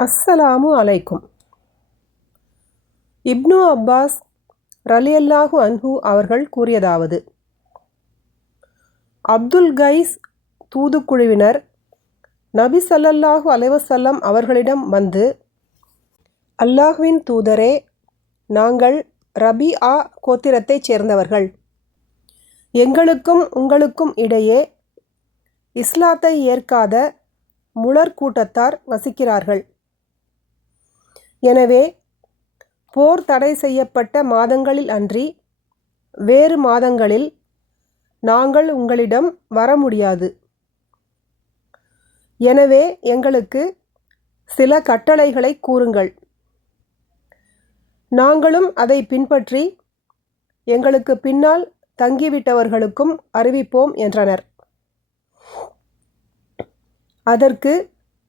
அஸ்ஸலாமு அலைக்கும். இப்னு அப்பாஸ் ரலியல்லாஹு அன்ஹு அவர்கள் கூறியதாவது: அப்துல் கைஸ் தூதுக்குழுவினர் நபி ஸல்லல்லாஹு அலைஹி வஸல்லம் அவர்களிடம் வந்து, அல்லாஹ்வின் தூதரே, நாங்கள் ரபீஆ கோத்திரத்தைச் சேர்ந்தவர்கள். எங்களுக்கும் உங்களுக்கும் இடையே இஸ்லாத்தை ஏற்காத முலர் கூட்டத்தார் வசிக்கிறார்கள். எனவே போர் தடை செய்யப்பட்ட மாதங்களில் அன்றி வேறு மாதங்களில் நாங்கள் உங்களிடம் வர முடியாது. எனவே எங்களுக்கு சில கட்டளைகளை கூறுங்கள். நாங்களும் அதை பின்பற்றி எங்களுக்கு பின்னால் தங்கிவிட்டவர்களுக்கும் அறிவிப்போம் என்றனர். அதற்கு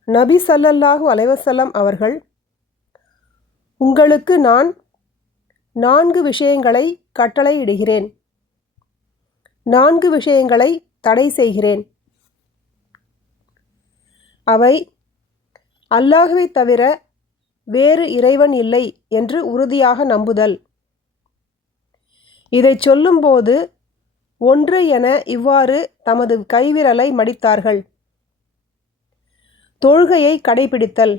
நபி ஸல்லல்லாஹு அலைஹி வஸல்லம் அவர்கள், உங்களுக்கு நான் 4 விஷயங்களை கட்டளையிடுகிறேன், 4 விஷயங்களை தடை செய்கிறேன். அவை அல்லாஹ்வை தவிர வேறு இறைவன் இல்லை என்று உறுதியாக நம்புதல். இதைச் சொல்லும்போது 1 என இவ்வாறு தமது கைவிரலை மடித்தார்கள். தொழுகையை கடைபிடித்தல்,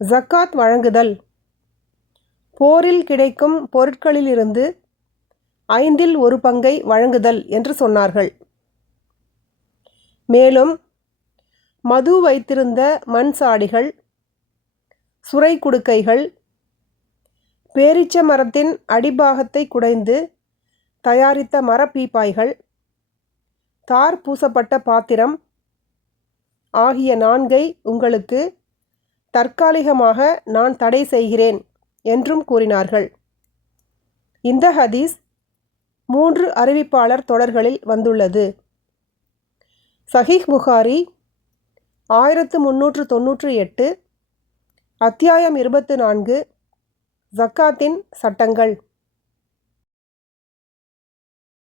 ஜக்காத் வழங்குதல், போரில் கிடைக்கும் பொருட்களிலிருந்து 5இல் 1 பங்கை வழங்குதல் என்று சொன்னார்கள். மேலும் மது வைத்திருந்த மண் சாடிகள், சுரை குடுக்கைகள், பேரீச்ச மரத்தின் அடிபாகத்தை குடைந்து தயாரித்த மரப்பீப்பாய்கள், தார் பூசப்பட்ட பாத்திரம் ஆகிய 4ஐ உங்களுக்கு தற்காலிகமாக நான் தடை செய்கிறேன் என்றும் கூறினார்கள். இந்த ஹதீஸ் 3 அறிவிப்பாளர் தொடர்களில் வந்துள்ளது. சஹீஹ் புகாரி 1398, அத்தியாயம் 24, ஜக்காத்தின் சட்டங்கள்.